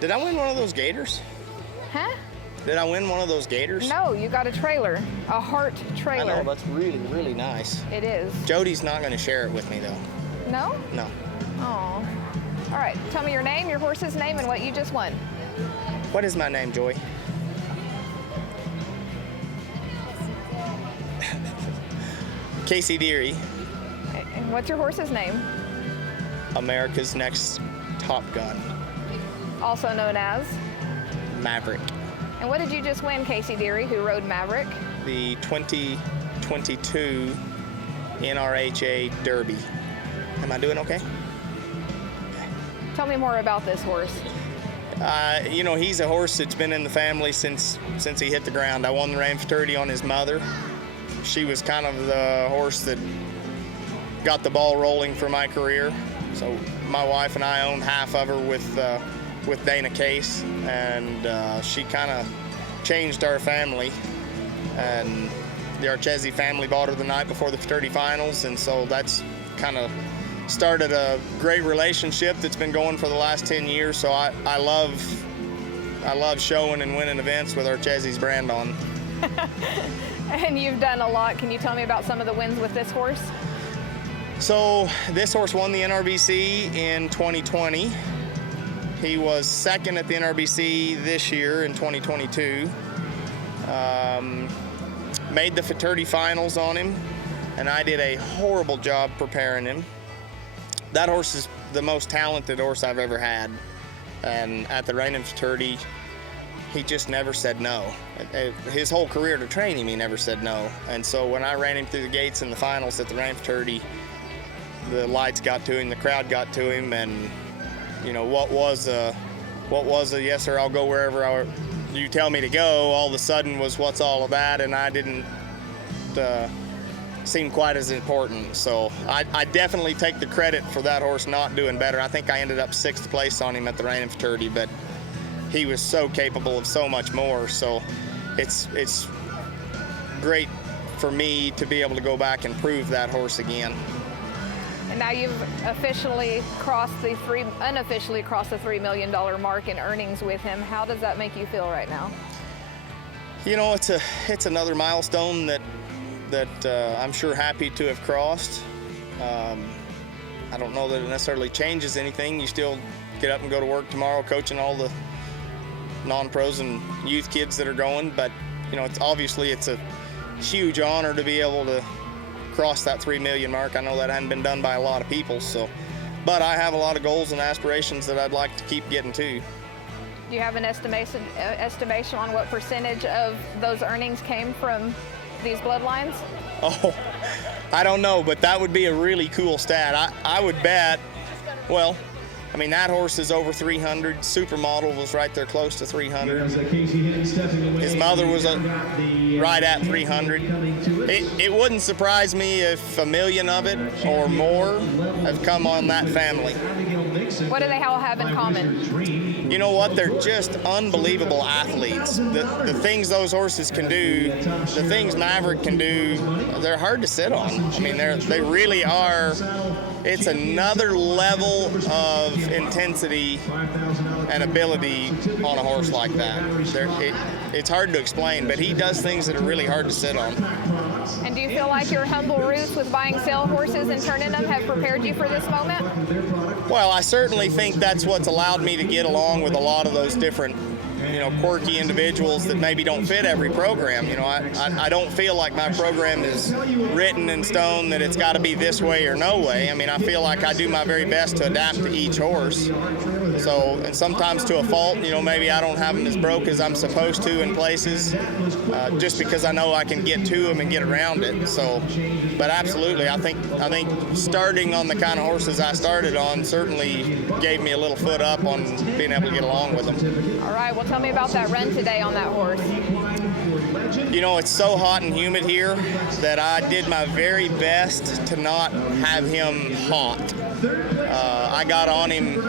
Did I win one of those gators? Huh? Did I win one of those gators? No, you got a trailer, a Hart trailer. I know, that's really, really nice. It is. Jody's not going to share it with me, though. No? No. Oh. All right, tell me your name, your horse's name, and what you just won. What is my name, Joy? Casey Deary. And what's your horse's name? America's Next Top Gun. Also known as? Maverick. And what did you just win, Casey Deary, who rode Maverick? The 2022 NRHA Derby. Am I doing okay? Tell me more about this horse. You know, he's a horse that's been in the family since he hit the ground. I won the rein futurity on his mother. She was kind of the horse that got the ball rolling for my career. So my wife and I owned half of her with Dana Case, and she kind of changed our family. And the Archesi family bought her the night before the futurity finals, and so that's kind of started a great relationship that's been going for the last 10 years. So I love showing and winning events with Archesi's brand on. And you've done a lot. Can you tell me about some of the wins with this horse? So this horse won the NRBC in 2020. He was second at the NRBC this year in 2022. Made the futurity finals on him, and I did a horrible job preparing him. That horse is the most talented horse I've ever had, and at the rein and futurity, he just never said no. His whole career to train him, he never said no. And so when I ran him through the gates in the finals at the rein futurity, the lights got to him, the crowd got to him, and you know what was a yes sir, I'll go wherever you tell me to go, all of a sudden was what's all of that, and I didn't seem quite as important. So I definitely take the credit for that horse not doing better. I think I ended up 6th place on him at the rein and futurity, but he was so capable of so much more. So it's great for me to be able to go back and prove that horse again. And now you've unofficially crossed the $3 million mark in earnings with him. How does that make you feel right now? You know, it's another milestone that I'm sure happy to have crossed. I don't know that it necessarily changes anything. You still get up and go to work tomorrow coaching all the non-pros and youth kids that are going, but you know, it's a huge honor to be able to cross that 3 million mark. I know that hadn't been done by a lot of people, but I have a lot of goals and aspirations that I'd like to keep getting to. Do you have an estimation on what percentage of those earnings came from these bloodlines? Oh, I don't know, but that would be a really cool stat. I would bet, well, I mean, that horse is over 300. Supermodel was right there close to 300. His mother was right at 300. It wouldn't surprise me if $1 million of it or more have come on that family. What do they all have in common? You know what? They're just unbelievable athletes. The things those horses can do, the things Maverick can do, they're hard to sit on. I mean, they really are. It's another level of intensity and ability on a horse like that. It's hard to explain, but he does things that are really hard to sit on. And do you feel like your humble roots with buying sale horses and turning them have prepared you for this moment? Well, I certainly think that's what's allowed me to get along with a lot of those different, quirky individuals that maybe don't fit every program. I don't feel like my program is written in stone that it's got to be this way or no way. I mean, I feel like I do my very best to adapt to each horse. So, and sometimes to a fault, maybe I don't have them as broke as I'm supposed to in places, just because I know I can get to them and get around it. So, but absolutely, I think starting on the kind of horses I started on certainly gave me a little foot up on being able to get along with them. All right, well, tell me about that run today on that horse. It's so hot and humid here that I did my very best to not have him hot. I got on him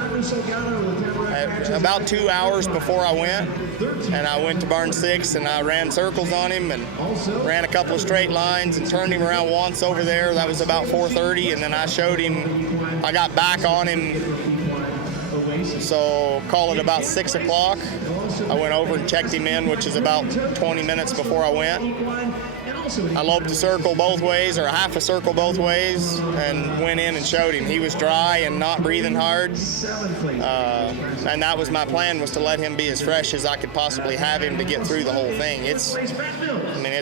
about 2 hours before I went, and I went to barn 6 and I ran circles on him and ran a couple of straight lines and turned him around once over there. That was about 4:30, and then I got back on him So call it about 6 o'clock. I went over and checked him in, which is about 20 minutes before I went. I loped a circle both ways, or a half a circle both ways, and went in and showed him. He was dry and not breathing hard, and that was my plan, was to let him be as fresh as I could possibly have him to get through the whole thing. It's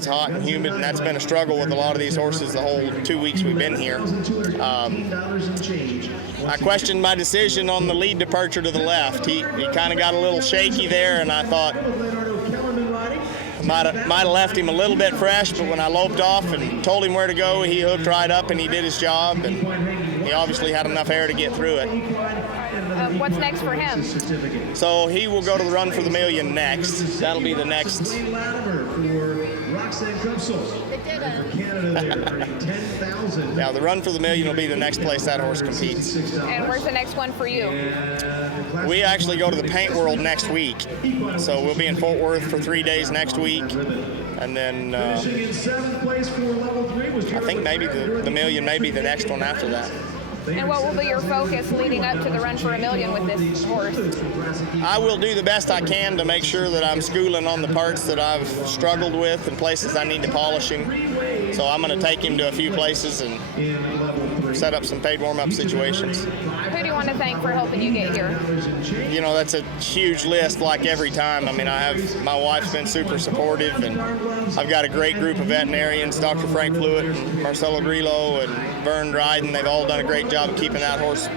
hot and humid, and that's been a struggle with a lot of these horses the whole 2 weeks we've been here. I questioned my decision on the lead departure to the left. He kind of got a little shaky there, and I thought might have left him a little bit fresh, but when I loped off and told him where to go, he hooked right up and he did his job, and he obviously had enough air to get through it. What's next for him? So he will go to the Run for the Million next. That'll be the next. Yeah, the Run for the Million will be the next place that horse competes. And where's the next one for you? We actually go to the Paint World next week. So we'll be in Fort Worth for 3 days next week. And then I think maybe the Million may be the next one after that. And what will be your focus leading up to the Run for a Million with this horse? I will do the best I can to make sure that I'm schooling on the parts that I've struggled with and places I need to polish him. So I'm going to take him to a few places and set up some paid warm-up situations. Who do you want to thank for helping you get here? You know, that's a huge list like every time. I mean, my wife's been super supportive, and I've got a great group of veterinarians, Dr. Frank Fluitt and Marcelo Grillo and Vern Dryden. They've all done a great job of keeping that horse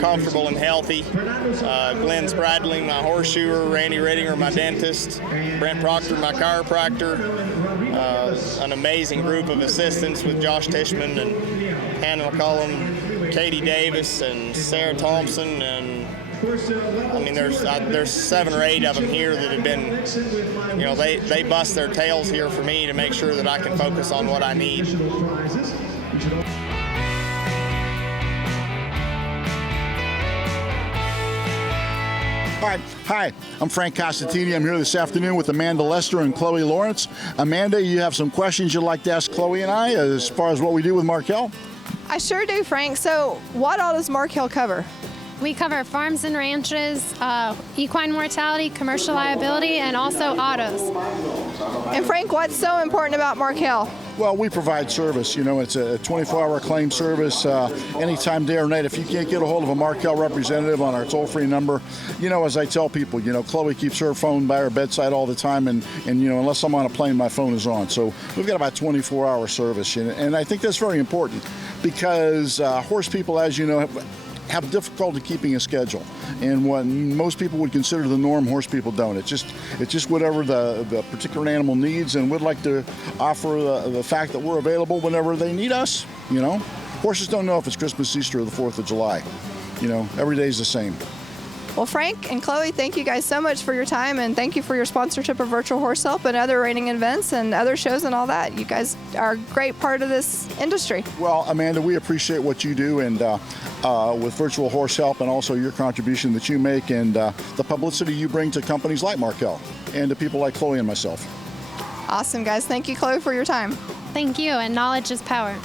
comfortable and healthy. Glenn Spradling, my horseshoer, Randy Rittinger, my dentist, Brent Proctor, my chiropractor, an amazing group of assistants with Josh Tishman and Hannah McCullum, Katie Davis, and Sarah Thompson, and I mean, there's 7 or 8 of them here that have been, you know, they bust their tails here for me to make sure that I can focus on what I need. All right. Hi, I'm Frank Costantini. I'm here this afternoon with Amanda Lester and Chloe Lawrence. Amanda, you have some questions you'd like to ask Chloe and I as far as what we do with Markel? I sure do, Frank. So what all does Markel cover? We cover farms and ranches, equine mortality, commercial liability, and also autos. And Frank, what's so important about Markel? Well, we provide service. You know, it's a 24-hour claim service anytime, day or night. If you can't get a hold of a Markel representative on our toll-free number, you know, as I tell people, you know, Chloe keeps her phone by her bedside all the time, and you know, unless I'm on a plane, my phone is on. So we've got about 24-hour service, and I think that's very important because horse people, as you know, have difficulty keeping a schedule, and what most people would consider the norm, horse people don't. It's just whatever the particular animal needs, and we'd like to offer the fact that we're available whenever they need us. You know, horses don't know if it's Christmas, Easter, or the 4th of July. You know, every day is the same. Well, Frank and Chloe, thank you guys so much for your time, and thank you for your sponsorship of Virtual Horse Help and other reining events and other shows and all that. You guys are a great part of this industry. Well, Amanda, we appreciate what you do, and with Virtual Horse Help, and also your contribution that you make, and the publicity you bring to companies like Markel and to people like Chloe and myself. Awesome, guys. Thank you, Chloe, for your time. Thank you, and knowledge is power.